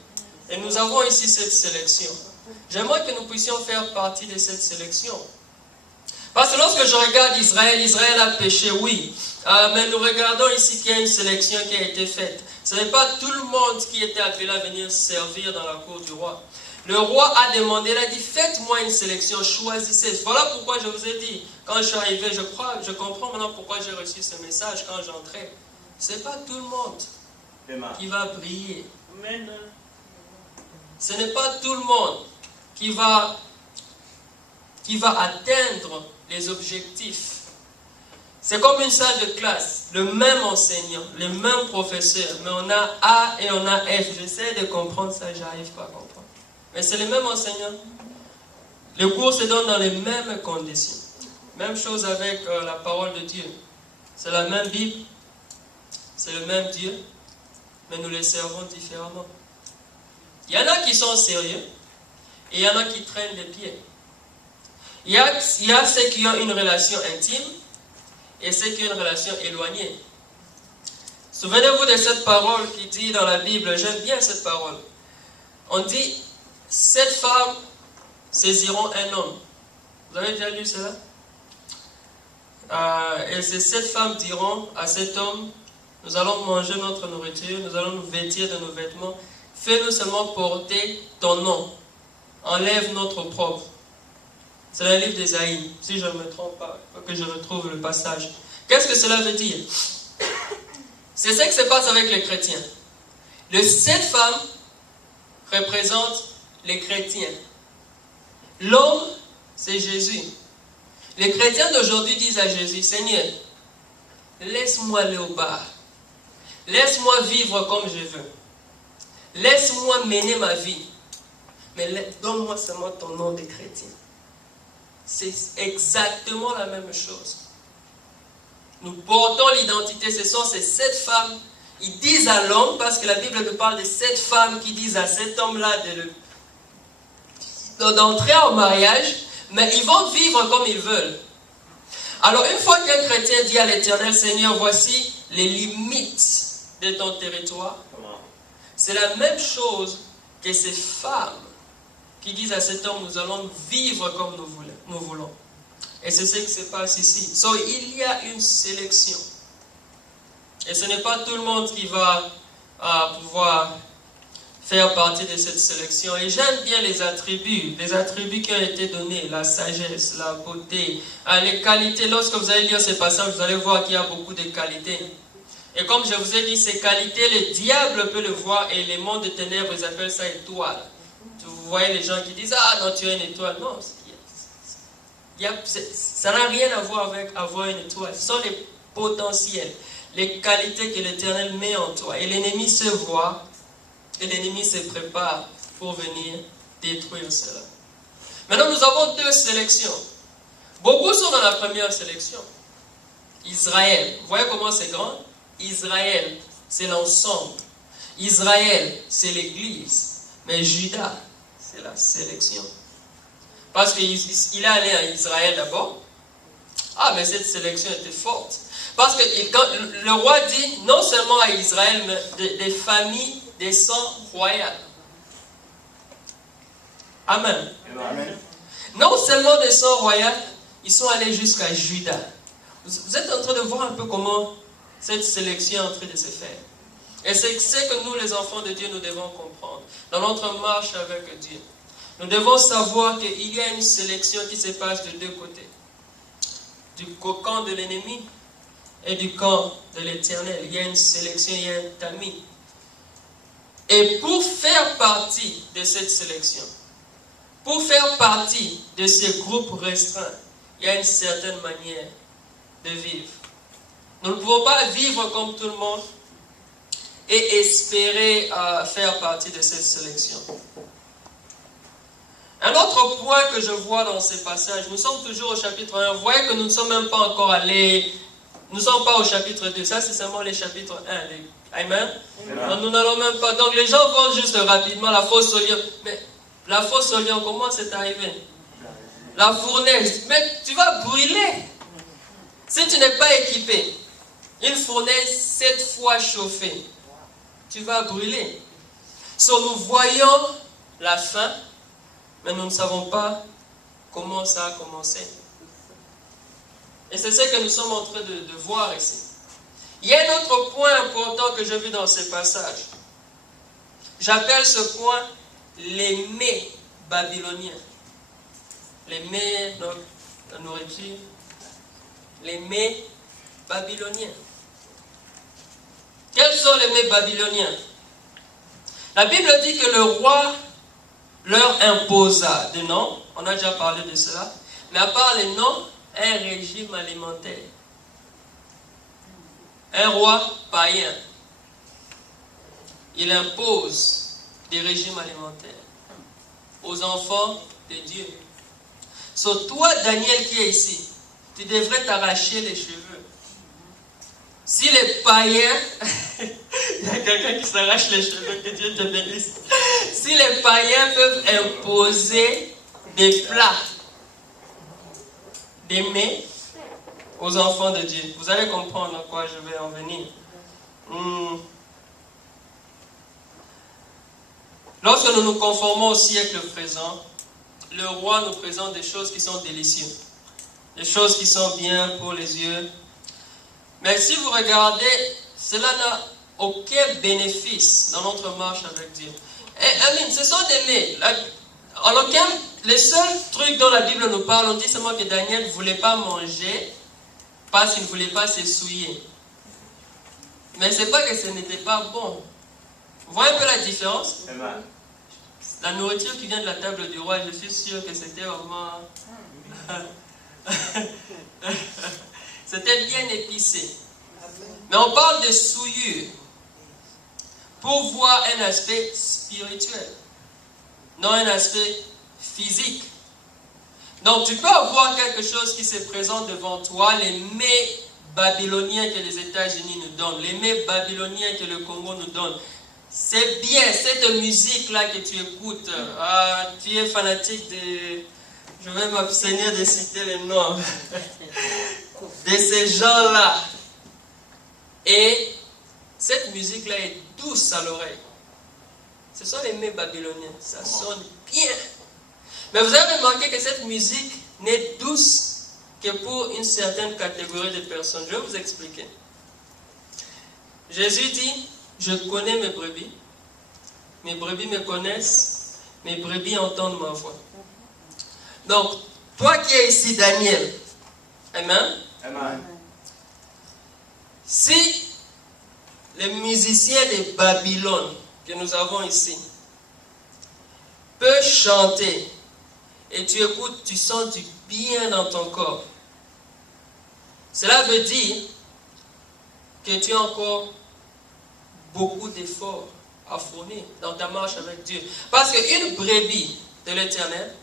Et nous avons ici cette sélection. J'aimerais que nous puissions faire partie de cette sélection. Parce que lorsque je regarde Israël, Israël a péché, oui. Mais nous regardons ici qu'il y a une sélection qui a été faite. Ce n'est pas tout le monde qui était appelé à venir servir dans la cour du roi. Le roi a demandé, il a dit, faites-moi une sélection, choisissez. Voilà pourquoi je vous ai dit, quand je suis arrivé, je comprends maintenant pourquoi j'ai reçu ce message quand j'entrais. Ce n'est pas tout le monde qui va briller. Ce n'est pas tout le monde qui va atteindre les objectifs. C'est comme une salle de classe, le même enseignant, le même professeur, mais on a A et on a F. J'essaie de comprendre ça, j'arrive pas à comprendre. Mais c'est le même enseignant. Le cours se donne dans les mêmes conditions. Même chose avec la parole de Dieu. C'est la même Bible, c'est le même Dieu, mais nous les servons différemment. Il y en a qui sont sérieux, et il y en a qui traînent les pieds. Il y a ceux qui ont une relation intime, et ceux qui ont une relation éloignée. Souvenez-vous de cette parole qui dit dans la Bible, j'aime bien cette parole. On dit, 7 femmes saisiront un homme. Vous avez déjà lu cela? Et ces 7 femmes diront à cet homme, nous allons manger notre nourriture, nous allons nous vêtir de nos vêtements, fais-nous seulement porter ton nom, enlève notre propre. C'est le livre d'Ésaïe, si je ne me trompe pas, il faut que je retrouve le passage. Qu'est-ce que cela veut dire? C'est ce qui se passe avec les chrétiens. Les 7 femmes représentent les chrétiens. L'homme, c'est Jésus. Les chrétiens d'aujourd'hui disent à Jésus, Seigneur, laisse-moi aller au bar. Laisse-moi vivre comme je veux. Laisse-moi mener ma vie. Mais donne-moi seulement ton nom de chrétien. C'est exactement la même chose. Nous portons l'identité. Ce sont ces 7 femmes. Ils disent à l'homme, parce que la Bible nous parle de 7 femmes qui disent à cet homme-là d'entrer en mariage, mais ils vont vivre comme ils veulent. Alors une fois qu'un chrétien dit à l'Éternel, Seigneur, voici les limites de ton territoire, c'est la même chose que ces femmes qui disent à cet homme, nous allons vivre comme nous voulons. Et c'est ce qui se passe ici. Il y a une sélection. Et ce n'est pas tout le monde qui va pouvoir faire partie de cette sélection. Et j'aime bien les attributs qui ont été donnés, la sagesse, la beauté, les qualités. Lorsque vous allez lire ces passages, vous allez voir qu'il y a beaucoup de qualités. Et comme je vous ai dit, ces qualités, le diable peut le voir et les mondes de ténèbres, ils appellent ça étoile. Vous voyez les gens qui disent, non, tu as une étoile. Non, ça n'a rien à voir avec avoir une étoile. Ce sont les potentiels, les qualités que l'Éternel met en toi. Et l'ennemi se voit, et l'ennemi se prépare pour venir détruire cela. Maintenant, nous avons 2 sélections. Beaucoup sont dans la première sélection. Israël. Vous voyez comment c'est grand? Israël, c'est l'ensemble. Israël, c'est l'Église. Mais Judas, c'est la sélection. Parce qu'il est allé à Israël d'abord. Ah, mais cette sélection était forte. Parce que quand le roi dit, non seulement à Israël, mais des familles, des sangs royales. Amen. Amen. Non seulement des sangs royales, ils sont allés jusqu'à Juda. Vous êtes en train de voir un peu comment cette sélection est en train de se faire. Et c'est ce que nous, les enfants de Dieu, nous devons comprendre. Dans notre marche avec Dieu. Nous devons savoir qu'il y a une sélection qui se passe de deux côtés. Du camp de l'ennemi et du camp de l'Éternel. Il y a une sélection, il y a un tamis. Et pour faire partie de cette sélection, pour faire partie de ces groupes restreints, il y a une certaine manière de vivre. Nous ne pouvons pas vivre comme tout le monde et espérer faire partie de cette sélection. Un autre point que je vois dans ces passages, nous sommes toujours au chapitre 1. Vous voyez que nous ne sommes même pas encore allés, nous ne sommes pas au chapitre 2. Ça, c'est seulement les chapitres 1. Amen. Donc, nous n'allons même pas. Donc les gens vont juste rapidement la fosse au lion. Mais la fosse au lion, comment c'est arrivé? La fournaise. Mais tu vas brûler. Si tu n'es pas équipé, une fournaise 7 fois chauffée, tu vas brûler. So, nous voyons la fin, mais nous ne savons pas comment ça a commencé. Et c'est ce que nous sommes en train de voir ici. Il y a un autre point important que j'ai vu dans ces passages. J'appelle ce point les mets babyloniens. Les mets, donc la nourriture. Les mets babyloniens. Quels sont les mets babyloniens? La Bible dit que le roi leur imposa des noms. On a déjà parlé de cela. Mais à part les noms, un régime alimentaire. Un roi païen, il impose des régimes alimentaires aux enfants de Dieu. So, toi, Daniel, qui est ici, tu devrais t'arracher les cheveux. Si les païens, il y a quelqu'un qui s'arrache les cheveux, que Dieu te bénisse. Si les païens peuvent imposer des plats, des mets aux enfants de Dieu, vous allez comprendre à quoi je vais en venir. Lorsque nous nous conformons au siècle présent, le roi nous présente des choses qui sont délicieuses, des choses qui sont bien pour les yeux. Mais si vous regardez, cela n'a aucun bénéfice dans notre marche avec Dieu. Et, ce sont des mets. En aucun, les seuls trucs dont la Bible nous parle, on dit seulement que Daniel ne voulait pas manger parce qu'il ne voulait pas s'essouiller. Mais ce n'est pas que ce n'était pas bon. Vous voyez un peu la différence? La nourriture qui vient de la table du roi, je suis sûr que c'était vraiment... c'était bien épicé. Mais on parle de souillure pour voir un aspect spirituel, non un aspect physique. Donc tu peux avoir quelque chose qui se présente devant toi, les mets babyloniens que les États-Unis nous donnent, les mets babyloniens que le Congo nous donne. C'est bien, cette musique-là que tu écoutes, tu es fanatique de... Je vais m'abstenir de citer les noms de ces gens-là. Et cette musique-là est douce à l'oreille. Ce sont les mets babyloniens, ça sonne bien. Mais vous avez remarqué que cette musique n'est douce que pour une certaine catégorie de personnes. Je vais vous expliquer. Jésus dit, je connais mes brebis me connaissent, mes brebis entendent ma voix. Donc, toi qui es ici, Daniel, amen. Amen. Si les musiciens de Babylone que nous avons ici peuvent chanter et tu écoutes, tu sens du bien dans ton corps, cela veut dire que tu as encore beaucoup d'efforts à fournir dans ta marche avec Dieu. Parce qu'une brebis de l'Éternel,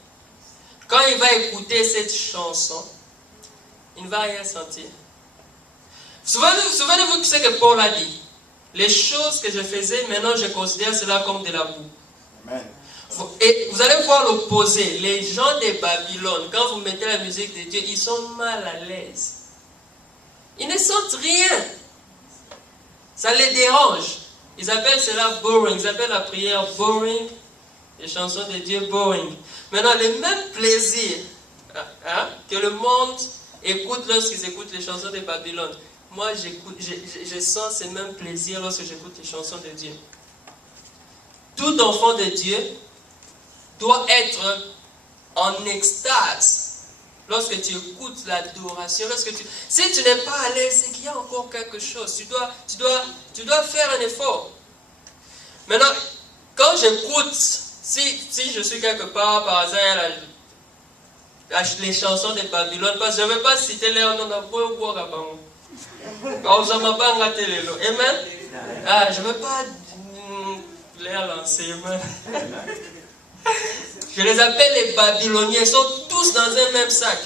quand il va écouter cette chanson, il ne va rien sentir. Souvenez-vous de ce que Paul a dit. Les choses que je faisais, maintenant je considère cela comme de la boue. Amen. Et vous allez voir l'opposé. Les gens de Babylone, quand vous mettez la musique de Dieu, ils sont mal à l'aise. Ils ne sentent rien. Ça les dérange. Ils appellent cela boring. Ils appellent la prière boring. Les chansons de Dieu boring. Maintenant, le même plaisir que le monde écoute lorsqu'ils écoutent les chansons de Babylone. Moi, je sens ce même plaisir lorsque j'écoute les chansons de Dieu. Tout enfant de Dieu doit être en extase lorsque tu écoutes l'adoration. Si tu n'es pas à l'aise, c'est qu'il y a encore quelque chose. Tu dois faire un effort. Maintenant, quand j'écoute, si je suis quelque part, par hasard, les chansons de Babylone, parce que je ne vais pas citer les noms de Amen. Je ne veux pas les lancer. Je les appelle les Babyloniens. Ils sont tous dans un même sac.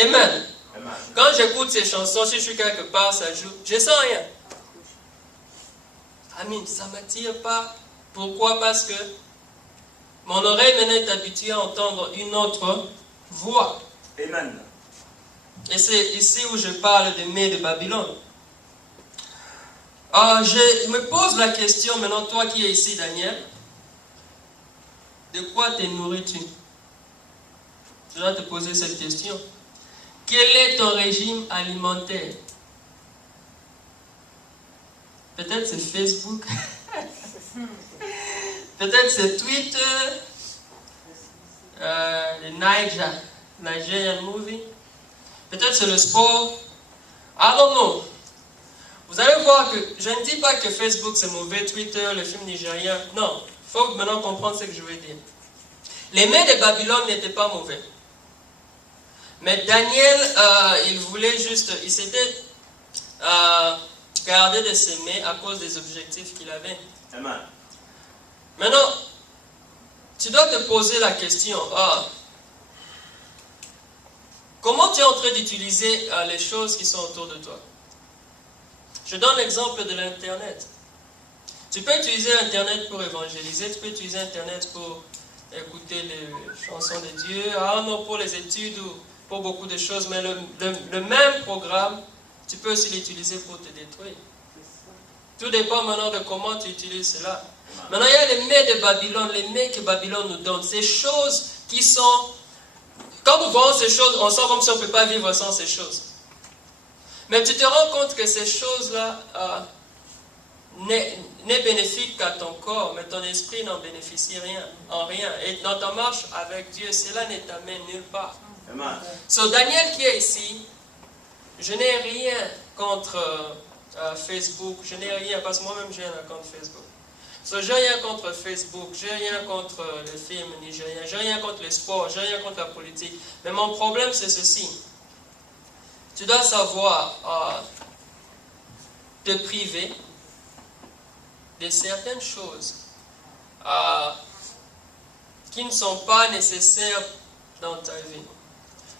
Amen. Quand j'écoute ces chansons, si je suis quelque part, ça joue, je ne sens rien. Amen. Ça ne m'attire pas. Pourquoi? Parce que mon oreille maintenant est habituée à entendre une autre voix. Amen. Et c'est ici où je parle de mets de Babylone. Je me pose la question maintenant, toi qui es ici, Daniel, de quoi te nourris-tu? Je dois te poser cette question. Quel est ton régime alimentaire? Peut-être c'est Facebook, peut-être c'est Twitter, le Nigerian movie, peut-être c'est le sport. I don't know. Vous allez voir que je ne dis pas que Facebook c'est mauvais, Twitter, le film nigérien. Non, il faut maintenant comprendre ce que je veux dire. Les mets de Babylone n'étaient pas mauvais. Mais Daniel, il s'était gardé de s'aimer à cause des objectifs qu'il avait. Amen. Maintenant, tu dois te poser la question, comment tu es en train d'utiliser les choses qui sont autour de toi? Je donne l'exemple de l'Internet. Tu peux utiliser l'Internet pour évangéliser, tu peux utiliser l'Internet pour écouter les chansons de Dieu, non, pour les études ou pour beaucoup de choses, mais le même programme, tu peux aussi l'utiliser pour te détruire. Tout dépend maintenant de comment tu utilises cela. Maintenant, il y a les mets de Babylone, les mets que Babylone nous donne, ces choses qui sont... Quand nous voyons ces choses, on sent comme si on ne peut pas vivre sans ces choses. Mais tu te rends compte que ces choses-là n'est bénéfique qu'à ton corps, mais ton esprit n'en bénéficie en rien. Et dans ta marche avec Dieu, cela ne t'amène nulle part. Amen. So, Daniel qui est ici, je n'ai rien contre Facebook, je n'ai rien, parce que moi-même j'ai un compte Facebook. So, j'ai rien contre Facebook, j'ai rien contre les films nigériens, j'ai rien contre le sport, j'ai rien contre la politique. Mais mon problème c'est ceci. Tu dois savoir te priver de certaines choses qui ne sont pas nécessaires dans ta vie.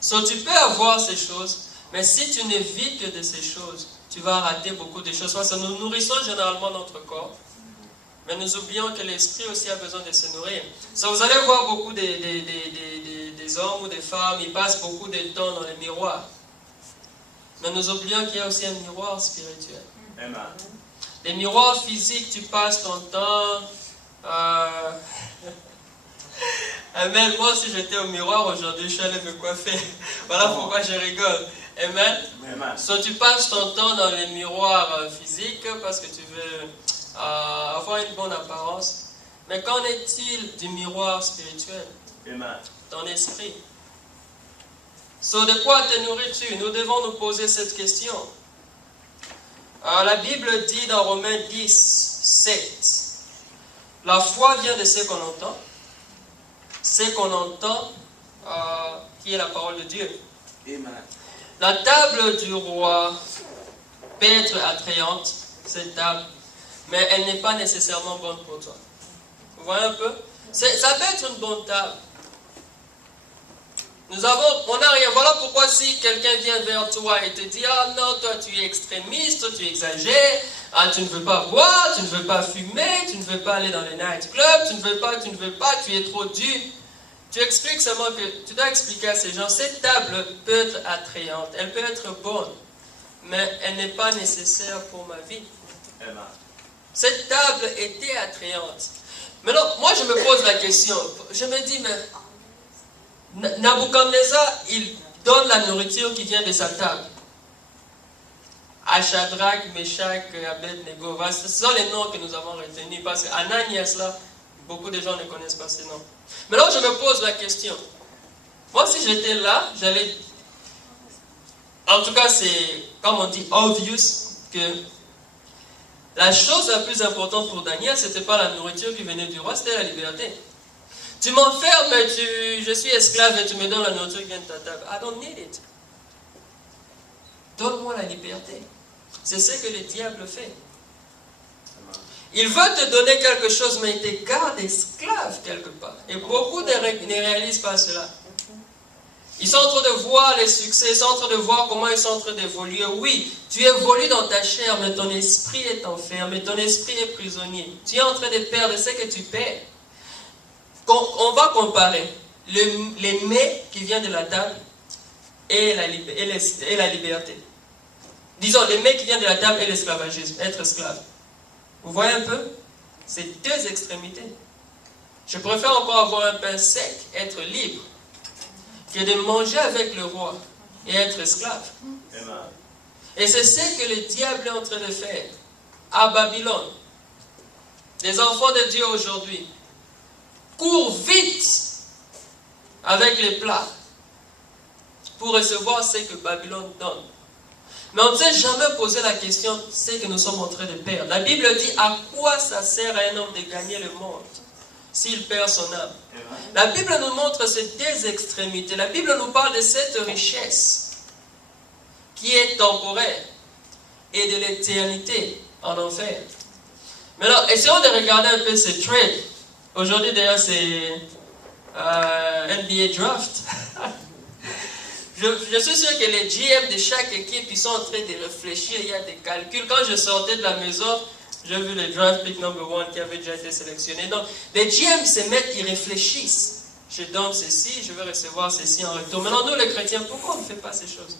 So, tu peux avoir ces choses, mais si tu ne vis que de ces choses, tu vas rater beaucoup de choses. Parce que nous nourrissons généralement notre corps, mais nous oublions que l'esprit aussi a besoin de se nourrir. So, vous allez voir beaucoup des hommes ou des femmes, ils passent beaucoup de temps dans les miroirs. Mais nous oublions qu'il y a aussi un miroir spirituel. Amen. Les miroirs physiques, tu passes ton temps. Amen. Moi, si j'étais au miroir aujourd'hui, je suis allé me coiffer. Voilà pourquoi je rigole. Amen. Amen. So, tu passes ton temps dans les miroirs physiques parce que tu veux avoir une bonne apparence. Mais qu'en est-il du miroir spirituel? Amen. Ton esprit. So, de quoi te nourris-tu? Nous devons nous poser cette question. La Bible dit dans Romains 10, 7, la foi vient de ce qu'on entend. Ce qu'on entend, qui est la parole de Dieu. Amen. La table du roi peut être attrayante, cette table, mais elle n'est pas nécessairement bonne pour toi. Vous voyez un peu? Ça peut être une bonne table. On n'a rien. Voilà pourquoi si quelqu'un vient vers toi et te dit, ah non, toi tu es extrémiste, toi tu exagères, ah, tu ne veux pas boire, tu ne veux pas fumer, tu ne veux pas aller dans les nightclubs, tu ne veux pas, tu es trop dur. Tu expliques seulement que, tu dois expliquer à ces gens, cette table peut être attrayante, elle peut être bonne, mais elle n'est pas nécessaire pour ma vie. Cette table était attrayante. Maintenant, moi je me pose la question, je me dis, mais Nabuchodonosor, il donne la nourriture qui vient de sa table. À Shadrach, Meshach, Abednego, ce sont les noms que nous avons retenus, parce qu'Ananias, là, beaucoup de gens ne connaissent pas ces noms. Maintenant, je me pose la question. Moi, si j'étais là, j'allais... En tout cas, c'est, comme on dit, obvious, que la chose la plus importante pour Daniel, ce n'était pas la nourriture qui venait du roi, c'était la liberté. Tu m'enfermes, je suis esclave et tu me donnes la nourriture qui vient de ta table. I don't need it. Donne-moi la liberté. C'est ce que le diable fait. Il veut te donner quelque chose, mais il te garde esclave quelque part. Et beaucoup ne réalisent pas cela. Ils sont en train de voir les succès, ils sont en train de voir comment ils sont en train d'évoluer. Oui, tu évolues dans ta chair, mais ton esprit est enfermé, ton esprit est prisonnier. Tu es en train de perdre ce que tu perds. On va comparer les mets qui viennent de la table et la liberté. Disons, les mets qui viennent de la table et l'esclavagisme, être esclave. Vous voyez un peu? C'est deux extrémités. Je préfère encore avoir un pain sec, être libre, que de manger avec le roi et être esclave. Et c'est ce que le diable est en train de faire à Babylone. Les enfants de Dieu aujourd'hui courent vite avec les plats pour recevoir ce que Babylone donne. Mais on ne s'est jamais posé la question, c'est que nous sommes en train de perdre. La Bible dit, à quoi ça sert à un homme de gagner le monde s'il perd son âme? La Bible nous montre ces deux extrémités. La Bible nous parle de cette richesse qui est temporaire et de l'éternité en enfer. Maintenant, essayons de regarder un peu ce trade. Aujourd'hui, d'ailleurs, c'est NBA Draft. Je suis sûr que les GM de chaque équipe, ils sont en train de réfléchir, il y a des calculs. Quand je sortais de la maison, j'ai vu le draft pick number 1 qui avait déjà été sélectionné. Donc, les GM se mettent, ils réfléchissent. Je donne ceci, je vais recevoir ceci en retour. Maintenant, nous les chrétiens, pourquoi on ne fait pas ces choses?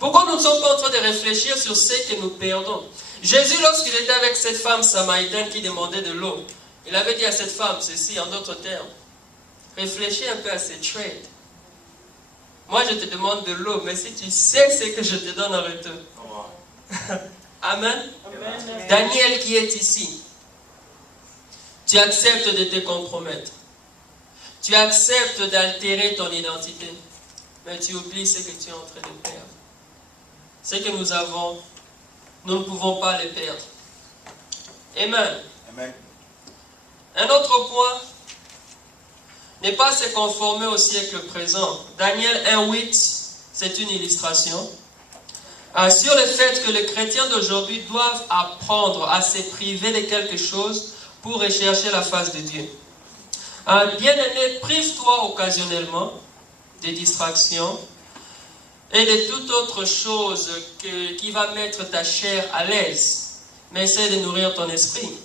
Pourquoi nous ne sommes pas en train de réfléchir sur ce que nous perdons? Jésus, lorsqu'il était avec cette femme samaritaine qui demandait de l'eau, il avait dit à cette femme ceci, en d'autres termes. Réfléchis un peu à ces trades. Moi, je te demande de l'eau, mais si tu sais ce que je te donne en retour. Amen. Amen. Daniel qui est ici, tu acceptes de te compromettre. Tu acceptes d'altérer ton identité, mais tu oublies ce que tu es en train de perdre. Ce que nous avons, nous ne pouvons pas les perdre. Amen. Amen. Un autre point, ne pas se conformer au siècle présent. Daniel 1:8, c'est une illustration sur le fait que les chrétiens d'aujourd'hui doivent apprendre à se priver de quelque chose pour rechercher la face de Dieu. Bien-aimé, prive-toi occasionnellement des distractions et de toute autre chose qui va mettre ta chair à l'aise, mais essaie de nourrir ton esprit.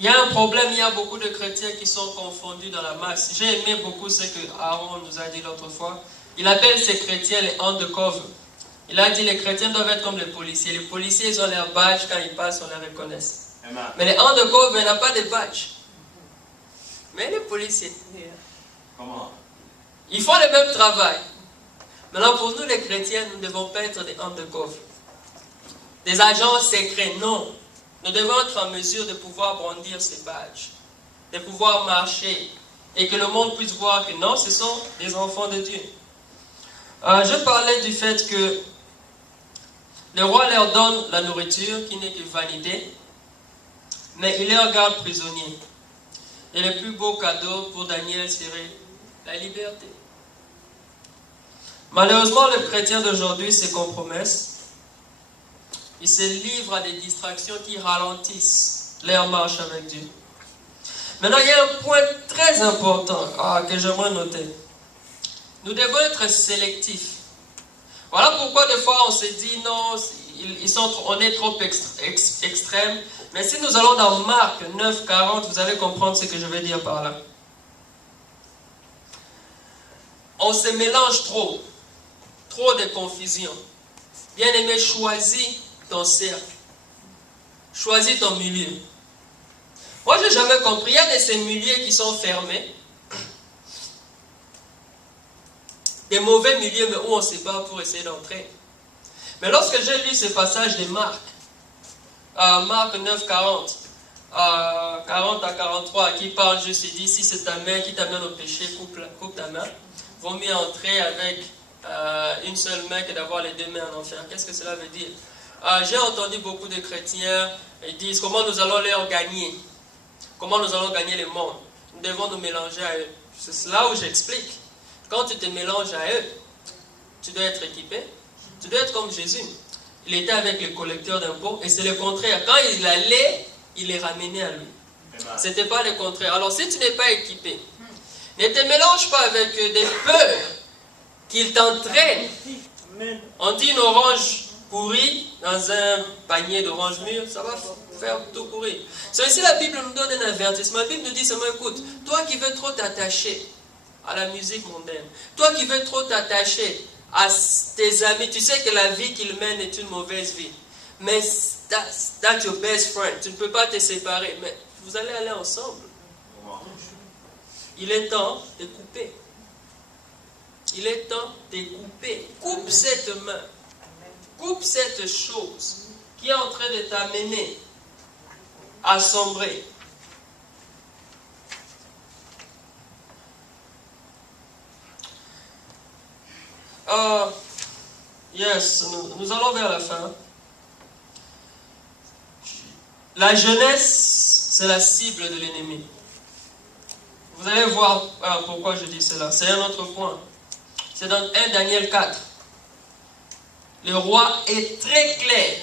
Il y a un problème, il y a beaucoup de chrétiens qui sont confondus dans la masse. J'ai aimé beaucoup ce que Aaron nous a dit l'autre fois. Il appelle ces chrétiens les undercover. Il a dit les chrétiens doivent être comme les policiers. Les policiers, ils ont leur badge, quand ils passent, on les reconnaît. Amen. Mais les undercover, ils n'ont pas de badge. Mais les policiers, comment? Ils font le même travail. Maintenant, pour nous les chrétiens, nous ne devons pas être des undercover. Des agents secrets, non. Nous devons être en mesure de pouvoir brandir ces badges, de pouvoir marcher, et que le monde puisse voir que non, ce sont des enfants de Dieu. Je parlais du fait que le roi leur donne la nourriture qui n'est que vanité, mais il les regarde prisonniers. Et le plus beau cadeau pour Daniel serait la liberté. Malheureusement, les chrétiens d'aujourd'hui se compromettent. Ils se livrent à des distractions qui ralentissent leur marche avec Dieu. Maintenant, il y a un point très important que j'aimerais noter. Nous devons être sélectifs. Voilà pourquoi des fois on se dit non, on est trop extrême. Mais si nous allons dans Marc 9, 40, vous allez comprendre ce que je veux dire par là. On se mélange trop. Trop de confusion. Bien-aimé, choisis ton cercle. Choisis ton milieu. Moi, je n'ai jamais compris. Il y a de ces milieux qui sont fermés. Des mauvais milieux, mais où on se bat pour essayer d'entrer. Mais lorsque j'ai lu ce passage de Marc, Marc 9, 40, 40 à 43, qui parle juste, il dit, si c'est ta main qui t'amène au péché, coupe ta main. Vaut mieux entrer avec une seule main que d'avoir les deux mains en enfer. Qu'est-ce que cela veut dire? J'ai entendu beaucoup de chrétiens, ils disent, comment nous allons leur gagner? Comment nous allons gagner le monde? Nous devons nous mélanger à eux. C'est là où j'explique. Quand tu te mélanges à eux, tu dois être équipé. Tu dois être comme Jésus. Il était avec les collecteurs d'impôts et c'est le contraire. Quand il allait, il les ramenait à lui. Ce n'était pas le contraire. Alors si tu n'es pas équipé, ne te mélange pas avec des peurs qu'ils t'entraînent. On dit une orange pourrie dans un panier d'oranges mûres, ça va faire tout pourrir. C'est ici la Bible nous donne un avertissement. La Bible nous dit seulement, écoute, toi qui veux trop t'attacher à la musique mondaine, toi qui veux trop t'attacher à tes amis, tu sais que la vie qu'ils mènent est une mauvaise vie. Mais that's your best friend. Tu ne peux pas te séparer. Mais vous allez aller ensemble. Il est temps de couper. Il est temps de couper. Coupe cette main. Coupe cette chose qui est en train de t'amener à sombrer. Yes, nous allons vers la fin. La jeunesse, c'est la cible de l'ennemi. Vous allez voir pourquoi je dis cela. C'est un autre point. C'est dans 1 Daniel 4. Le roi est très clair.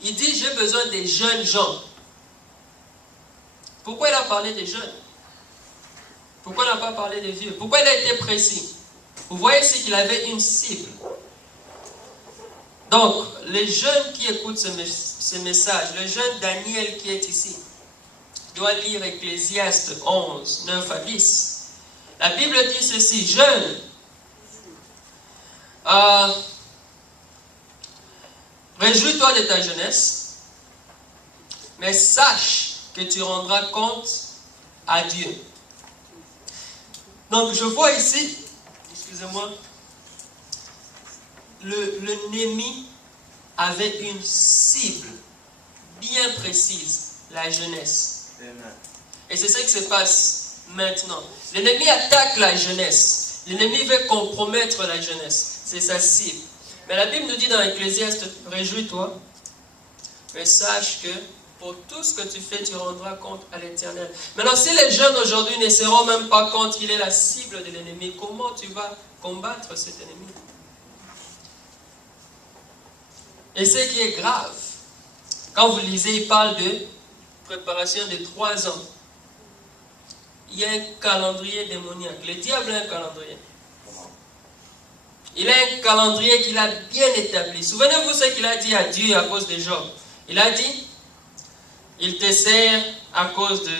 Il dit, j'ai besoin des jeunes gens. Pourquoi il a parlé des jeunes? Pourquoi il n'a pas parlé des vieux? Pourquoi il a été précis? Vous voyez ici qu'il avait une cible. Donc, les jeunes qui écoutent ce message, le jeune Daniel qui est ici, doit lire Ecclésiaste 11, 9 à 10. La Bible dit ceci, jeunes, réjouis-toi de ta jeunesse, mais sache que tu rendras compte à Dieu. Donc, je vois ici, excusez-moi, l'ennemi avait une cible bien précise, la jeunesse. Et c'est ce qui se passe maintenant. L'ennemi attaque la jeunesse. L'ennemi veut compromettre la jeunesse. C'est sa cible. Mais la Bible nous dit dans Ecclésiaste, réjouis-toi, mais sache que pour tout ce que tu fais, tu rendras compte à l'Éternel. Maintenant, si les jeunes aujourd'hui ne se rendent même pas compte qu'il est la cible de l'ennemi, comment tu vas combattre cet ennemi? Et ce qui est grave, quand vous lisez, il parle de préparation de 3 ans. Il y a un calendrier démoniaque. Le diable a un calendrier. Il a un calendrier qu'il a bien établi. Souvenez-vous ce qu'il a dit à Dieu à cause de Job. Il a dit, il te sert à cause de...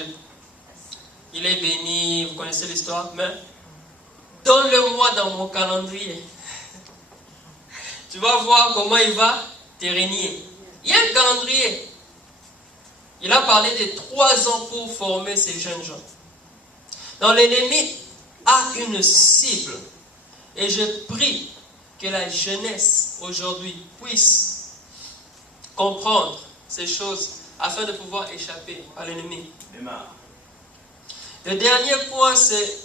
Il est béni, vous connaissez l'histoire, mais donne-le-moi dans mon calendrier. Tu vas voir comment il va te régner. Il y a un calendrier. Il a parlé de 3 ans pour former ces jeunes gens. Donc l'ennemi a une cible. Et je prie que la jeunesse aujourd'hui puisse comprendre ces choses afin de pouvoir échapper à l'ennemi. Le dernier point, c'est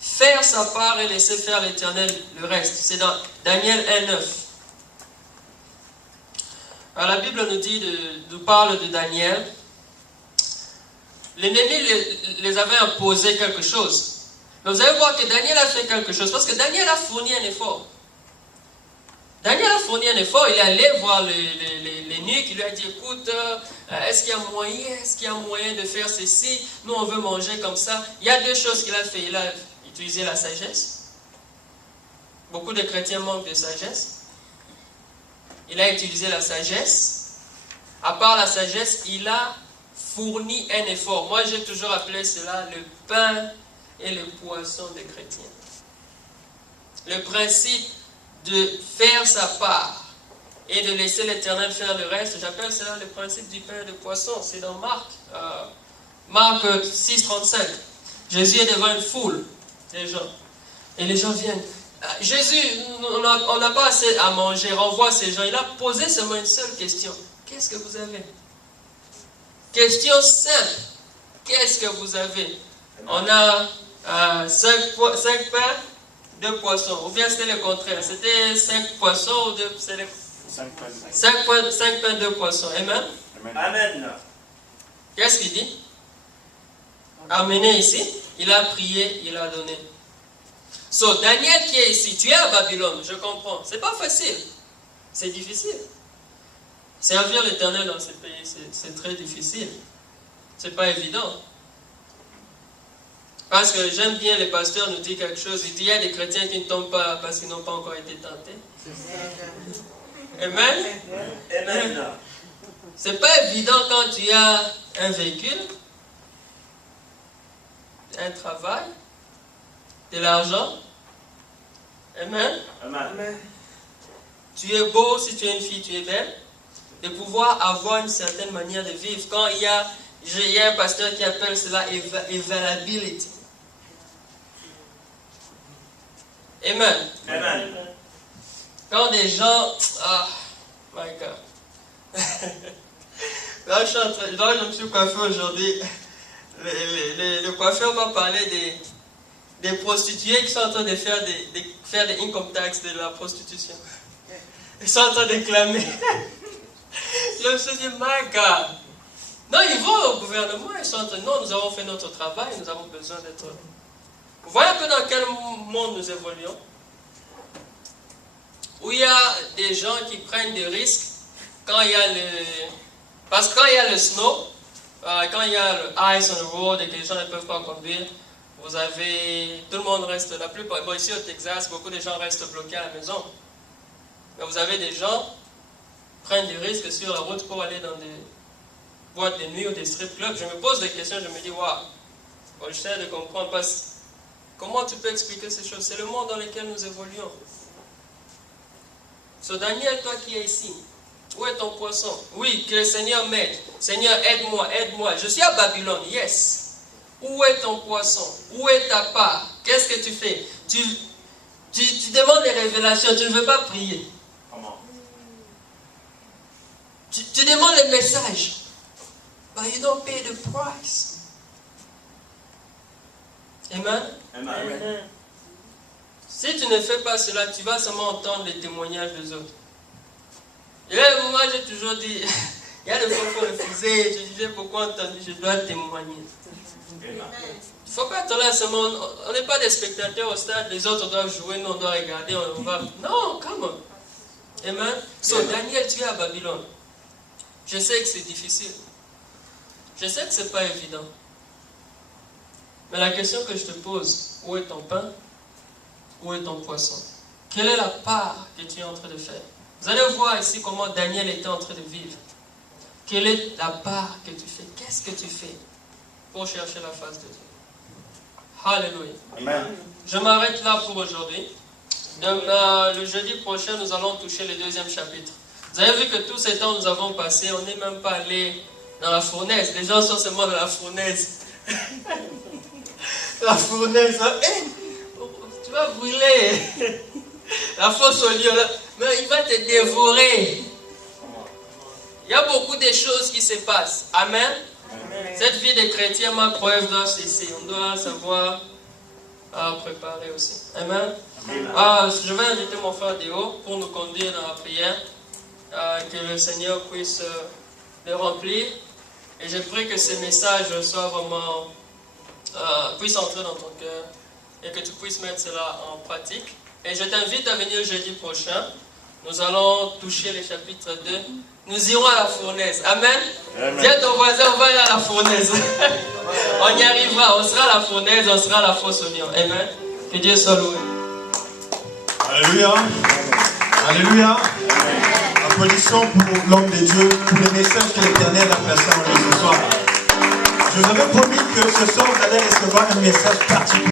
faire sa part et laisser faire l'Éternel le reste. C'est dans Daniel 1,9. Alors la Bible nous parle de Daniel. L'ennemi les avait imposé quelque chose. Mais vous allez voir que Daniel a fait quelque chose. Parce que Daniel a fourni un effort. Daniel a fourni un effort, il est allé voir l'eunuque, il lui a dit, écoute, est-ce qu'il y a moyen de faire ceci? Nous, on veut manger comme ça. Il y a deux choses qu'il a fait. Il a utilisé la sagesse. Beaucoup de chrétiens manquent de sagesse. Il a utilisé la sagesse. À part la sagesse, il a fourni un effort. Moi, j'ai toujours appelé cela le pain et le poisson des chrétiens. Le principe de faire sa part et de laisser l'Éternel faire le reste, j'appelle cela le principe du pain et du poisson. C'est dans Marc 6, 35. Jésus est devant une foule de gens. Et les gens viennent. Jésus, on n'a pas assez à manger, renvoie ces gens. Il a posé seulement une seule question. Qu'est-ce que vous avez? Question simple. Qu'est-ce que vous avez? On a 5 pains, 2 poissons. Ou bien c'était le contraire. C'était 5 poissons ou 2... 5 pains, 2 poissons. Amen? Amen. Qu'est-ce qu'il dit? Amenez ici. Il a prié, il a donné. So, Daniel qui est ici, tu es à Babylone, je comprends. C'est pas facile. C'est difficile. Servir l'Éternel dans ce pays, c'est très difficile. C'est pas évident. Parce que j'aime bien, les pasteurs nous disent quelque chose. Il dit, il y a des chrétiens qui ne tombent pas parce qu'ils n'ont pas encore été tentés. Amen. Amen. C'est pas évident quand tu as un véhicule, un travail, de l'argent. Amen. Amen. Tu es beau, si tu es une fille, tu es belle. De pouvoir avoir une certaine manière de vivre. Quand il y a un pasteur qui appelle cela availability. Amen. Amen. Quand des gens... Ah, my God. Là, je me suis coiffé aujourd'hui. Le coiffeur m'a parlé des prostituées qui sont en train de faire des income tax de la prostitution. Ils sont en train de clamer. Je me suis dit, my God. Non, ils vont au gouvernement, ils sont en train de... Non, nous avons fait notre travail, nous avons besoin d'être... Vous voyez un peu dans quel monde nous évoluons? Où il y a des gens qui prennent des risques quand il y a le... Parce que quand il y a le snow, quand il y a le ice on the road et que les gens ne peuvent pas conduire, vous avez... Tout le monde reste... La plupart... Bon, ici au Texas, beaucoup de gens restent bloqués à la maison. Mais vous avez des gens qui prennent des risques sur la route pour aller dans des boîtes de nuit ou des strip clubs. Je me pose des questions, je me dis, waouh, bon, j'essaie de comprendre, parce comment tu peux expliquer ces choses? C'est le monde dans lequel nous évoluons. So Daniel, toi qui es ici, où est ton poisson? Oui, que le Seigneur m'aide. Seigneur, aide-moi, aide-moi. Je suis à Babylone, yes. Où est ton poisson? Où est ta part? Qu'est-ce que tu fais? Tu demandes des révélations, tu ne veux pas prier. Comment? Tu demandes les messages. But you don't pay the price. Amen? Amen. Si tu ne fais pas cela, tu vas seulement entendre les témoignages des autres. Et là, moi, j'ai toujours dit, il y a des fois qu'il faut refuser. Je disais, pourquoi entendre? Je dois témoigner. Il ne faut pas être là seulement. On n'est pas des spectateurs au stade, les autres doivent jouer, nous on doit regarder, on va... Non, come on. Amen. So, Daniel, tu es à Babylone. Je sais que c'est difficile. Je sais que ce n'est pas évident. Mais la question que je te pose, où est ton pain? Où est ton poisson? Quelle est la part que tu es en train de faire? Vous allez voir ici comment Daniel était en train de vivre. Quelle est la part que tu fais? Qu'est-ce que tu fais pour chercher la face de Dieu? Alléluia. Amen. Je m'arrête là pour aujourd'hui. Le jeudi prochain, nous allons toucher le 2e chapitre. Vous avez vu que tout ce temps nous avons passé, on n'est même pas allé dans la fournaise. Les gens sont seulement dans la fournaise. La fournaise, hein? Hey, tu vas brûler. La fosse au lion, mais il va te dévorer. Il y a beaucoup de choses qui se passent. Amen. Amen. Cette vie de chrétien, ma preuve doit cesser. On doit savoir préparer aussi. Amen. Je vais inviter mon frère Déo pour nous conduire dans la prière. Que le Seigneur puisse le remplir. Et je prie que ces messages soient vraiment... puissent entrer dans ton cœur. Et que tu puisses mettre cela en pratique. Et je t'invite à venir jeudi prochain nous allons toucher le chapitre 2. Nous irons à la fournaise. Amen. Amen. Dis à ton voisin, on va aller à la fournaise. On y arrivera. On sera à la fournaise, on sera à la fosse oignon. Amen. Que Dieu soit loué. Alléluia. Alléluia. Applaudissons pour l'homme de Dieu, pour les messages que l'Éternel a placés en lui ce soir. Je vous avais promis que ce soir, vous allez recevoir un message particulier.